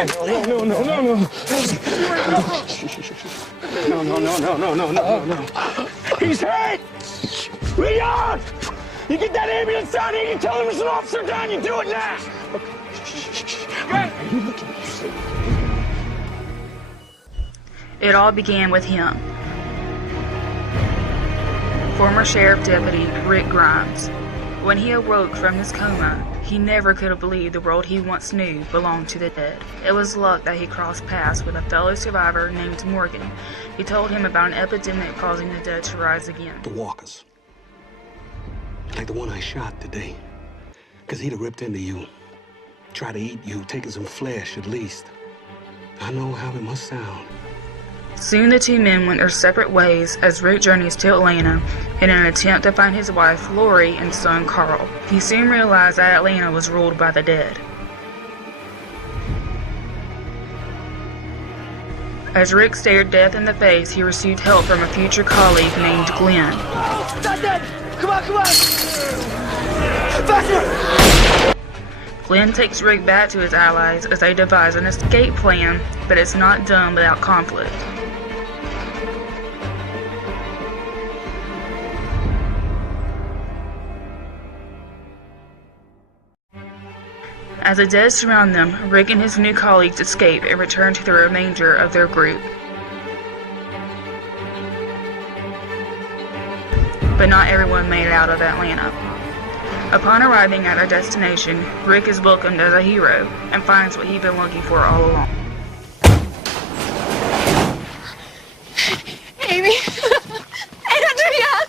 No. He's hurt! Leon! You get that ambulance down here, you tell him there's an officer down, you do it now! It all began with him. Former Sheriff Deputy Rick Grimes. When he awoke from his coma, he never could have believed the world he once knew belonged to the dead. It was luck that he crossed paths with a fellow survivor named Morgan. He told him about an epidemic causing the dead to rise again. The walkers. Like the one I shot today. Because he'd have ripped into you. Try to eat you, taking some flesh at least. I know how it must sound. Soon the two men went their separate ways as Rick journeys to Atlanta in an attempt to find his wife Lori and son Carl. He soon realized that Atlanta was ruled by the dead. As Rick stared death in the face, he received help from a future colleague named Glenn. Oh, not dead! Come on! Faster! Glenn takes Rick back to his allies as they devise an escape plan, but it's not done without conflict. As the dead surround them, Rick and his new colleagues escape and return to the remainder of their group. But not everyone made it out of Atlanta. Upon arriving at their destination, Rick is welcomed as a hero and finds what he'd been looking for all along. Amy! Andrea!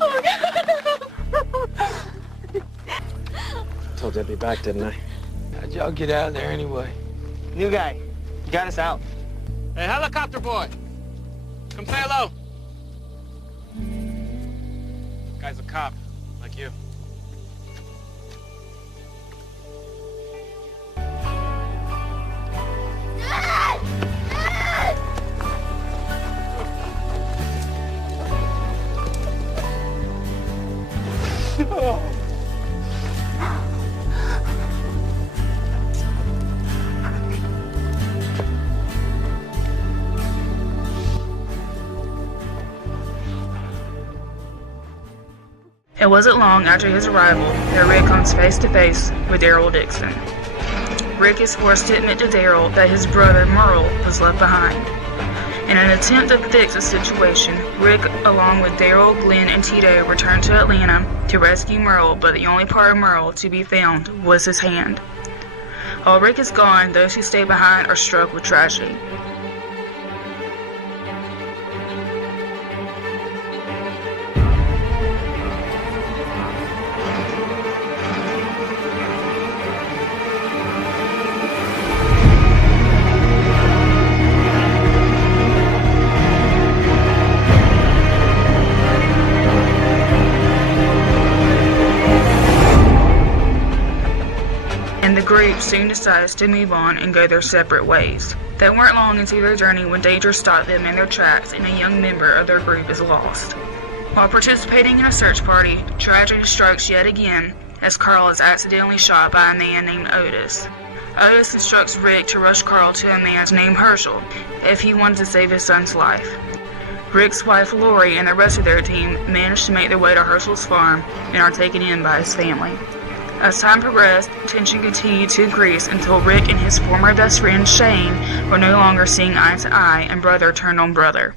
Oh my God! Told you I'd be back, didn't I? How'd y'all get out of there anyway? New guy, you got us out. Hey, helicopter boy! Come say hello! Guy's a cop, like you. It wasn't long after his arrival that Rick comes face to face with Daryl Dixon. Rick is forced to admit to Daryl that his brother Merle was left behind. In an attempt to fix the situation, Rick, along with Daryl, Glenn, and Tito, returned to Atlanta to rescue Merle, but the only part of Merle to be found was his hand. While Rick is gone, those who stay behind are struck with tragedy. The group soon decides to move on and go their separate ways. They weren't long into their journey when danger stopped them in their tracks and a young member of their group is lost. While participating in a search party, tragedy strikes yet again as Carl is accidentally shot by a man named Otis. Otis instructs Rick to rush Carl to a man named Herschel if he wanted to save his son's life. Rick's wife Lori and the rest of their team manage to make their way to Herschel's farm and are taken in by his family. As time progressed, tension continued to increase until Rick and his former best friend Shane were no longer seeing eye to eye and brother turned on brother.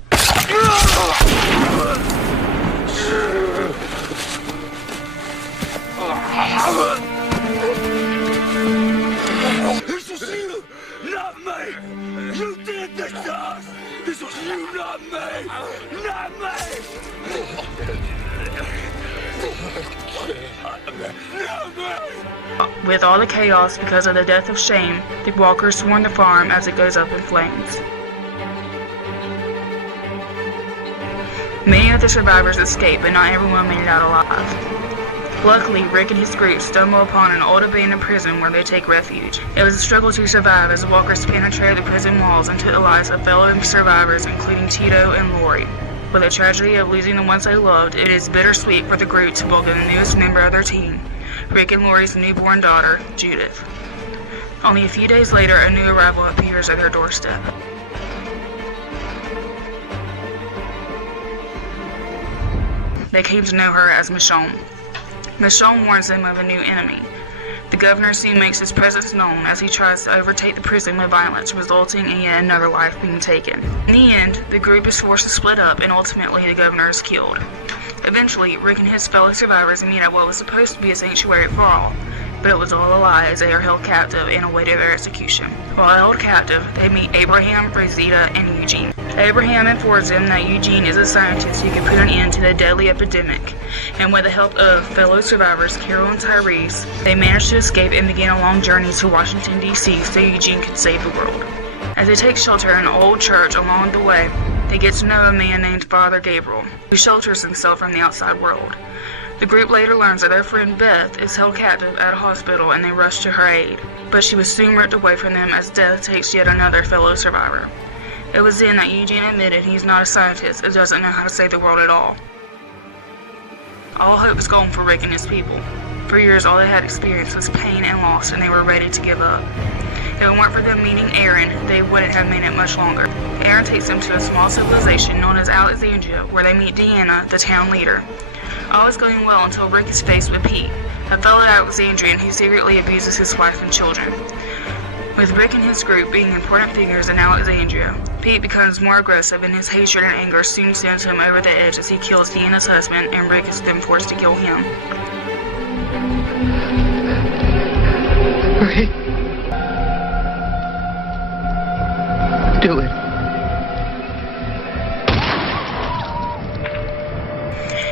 This was you, not me! You did this to us! This was you, not me! Not me! With all the chaos because of the death of Shane, the walkers swarm the farm as it goes up in flames. Many of the survivors escape, but not everyone made it out alive. Luckily, Rick and his group stumble upon an old abandoned prison where they take refuge. It was a struggle to survive as the walkers penetrated the prison walls and took the lives of fellow survivors, including Tito and Lori. With the tragedy of losing the ones they loved, it is bittersweet for the group to welcome the newest member of their team, Rick and Lori's newborn daughter, Judith. Only a few days later, a new arrival appears at their doorstep. They came to know her as Michonne. Michonne warns them of a new enemy. The governor soon makes his presence known as he tries to overtake the prison with violence, resulting in yet another life being taken. In the end, the group is forced to split up and ultimately the governor is killed. Eventually, Rick and his fellow survivors meet at what was supposed to be a sanctuary for all, but it was all a lie as they are held captive and awaited their execution. While held captive, they meet Abraham, Rosita, and Eugene. Abraham informs them that Eugene is a scientist who can put an end to the deadly epidemic, and with the help of fellow survivors Carol and Tyrese, they manage to escape and begin a long journey to Washington, D.C. so Eugene can save the world. As they take shelter in an old church along the way, they get to know a man named Father Gabriel, who shelters himself from the outside world. The group later learns that their friend Beth is held captive at a hospital and they rush to her aid, but she was soon ripped away from them as death takes yet another fellow survivor. It was then that Eugene admitted he's not a scientist and doesn't know how to save the world at all. All hope was gone for Rick and his people. For years, all they had experienced was pain and loss, and they were ready to give up. If it weren't for them meeting Aaron, they wouldn't have made it much longer. Aaron takes them to a small civilization known as Alexandria, where they meet Deanna, the town leader. All is going well until Rick is faced with Pete, a fellow Alexandrian who secretly abuses his wife and children. With Rick and his group being important figures in Alexandria, Pete becomes more aggressive and his hatred and anger soon sends him over the edge as he kills Deanna's husband and Rick is then forced to kill him. Rick. Do it.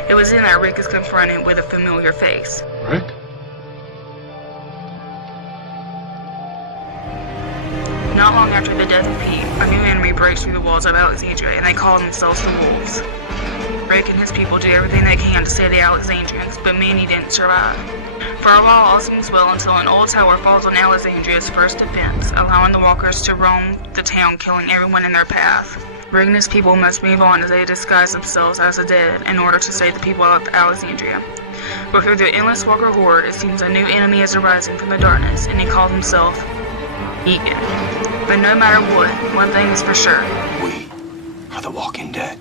It was then that Rick is confronted with a familiar face. Rick? Not long after the death of Pete, a new enemy breaks through the walls of Alexandria and they call themselves the Wolves. Rick and his people do everything they can to save the Alexandrians, but many didn't survive. For a while, all seems well until an old tower falls on Alexandria's first defense, allowing the walkers to roam the town, killing everyone in their path. Rick and his people must move on as they disguise themselves as the dead in order to save the people of Alexandria. But through the endless walker horde, it seems a new enemy is arising from the darkness, and he calls himself Egan. But no matter what, one thing is for sure. We are the Walking Dead.